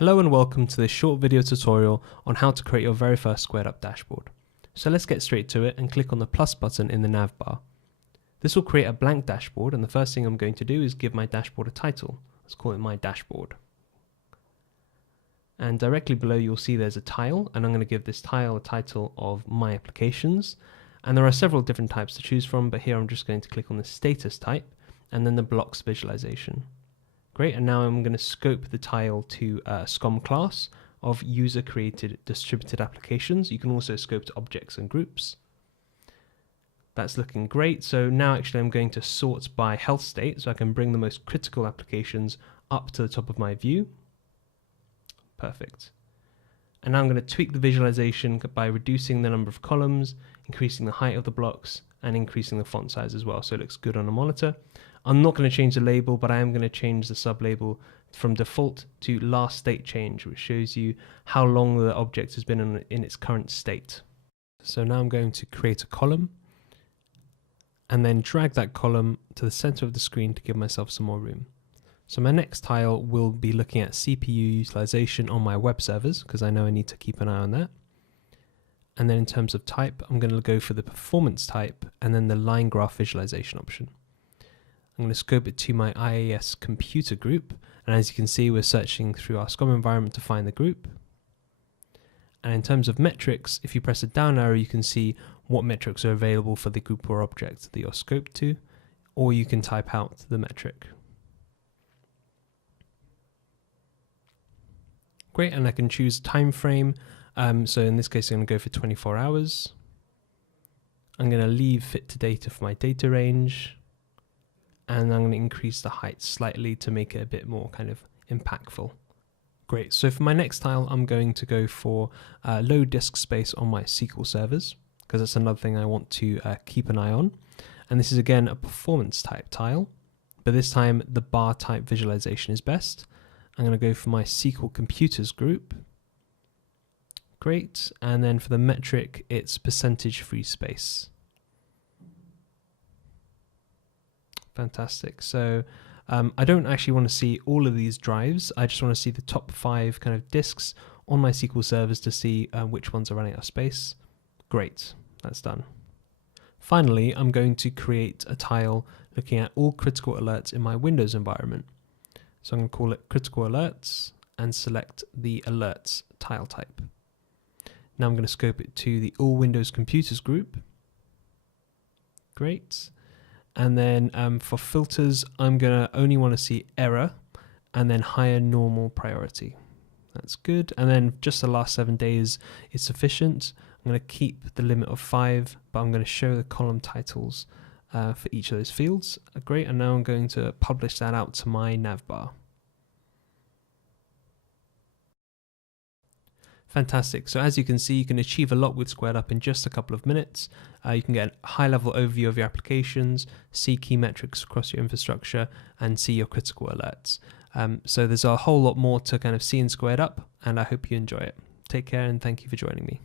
Hello and welcome to this short video tutorial on how to create your very first Squared Up dashboard. So let's get straight to it and click on the plus button in the nav bar. This will create a blank dashboard, and the first thing I'm going to do is give my dashboard a title. Let's call it my dashboard. And directly below you'll see there's a tile, and I'm going to give this tile a title of My Applications. And there are several different types to choose from, but here I'm just going to click on the status type and then the blocks visualization. Great, and now I'm going to scope the tile to a SCOM class of user created distributed applications. You can also scope to objects and groups. That's looking great. So now actually I'm going to sort by health state so I can bring the most critical applications up to the top of my view. Perfect. And now I'm going to tweak the visualization by reducing the number of columns, increasing the height of the blocks, and increasing the font size as well, so it looks good on a monitor. I'm not going to change the label, but I am going to change the sublabel from default to last state change, which shows you how long the object has been in its current state. So now I'm going to create a column and then drag that column to the center of the screen to give myself some more room. So my next tile will be looking at CPU utilization on my web servers, because I know I need to keep an eye on that. And then in terms of type, I'm going to go for the performance type and then the line graph visualization option. I'm going to scope it to my IAS computer group, and as you can see we're searching through our SCOM environment to find the group. And in terms of metrics, if you press a down arrow you can see what metrics are available for the group or object that you're scoped to, or you can type out the metric. Great, and I can choose time frame. So in this case I'm going to go for 24 hours. I'm going to leave fit to data for my data range, and I'm going to increase the height slightly to make it a bit more kind of impactful. Great, so for my next tile I'm going to go for low disk space on my SQL servers, because that's another thing I want to keep an eye on. And this is again a performance type tile, but this time the bar type visualization is best. I'm going to go for my SQL computers group. Great, and then for the metric it's percentage free space. Fantastic. So I don't actually want to see all of these drives. I just want to see the top 5 kind of disks on my SQL servers to see which ones are running out of space. Great, that's done. Finally, I'm going to create a tile looking at all critical alerts in my Windows environment. So I'm going to call it critical alerts and select the alerts tile type. Now I'm going to scope it to the all Windows computers group. Great. And then for filters, I'm going to only want to see error and then higher normal priority. That's good. And then just the last 7 days is sufficient. I'm going to keep the limit of 5, but I'm going to show the column titles for each of those fields. Great. And now I'm going to publish that out to my navbar. Fantastic. So as you can see, you can achieve a lot with Squared Up in just a couple of minutes. You can get a high-level overview of your applications, see key metrics across your infrastructure, and see your critical alerts. So there's a whole lot more to kind of see in Squared Up, and I hope you enjoy it. Take care, and thank you for joining me.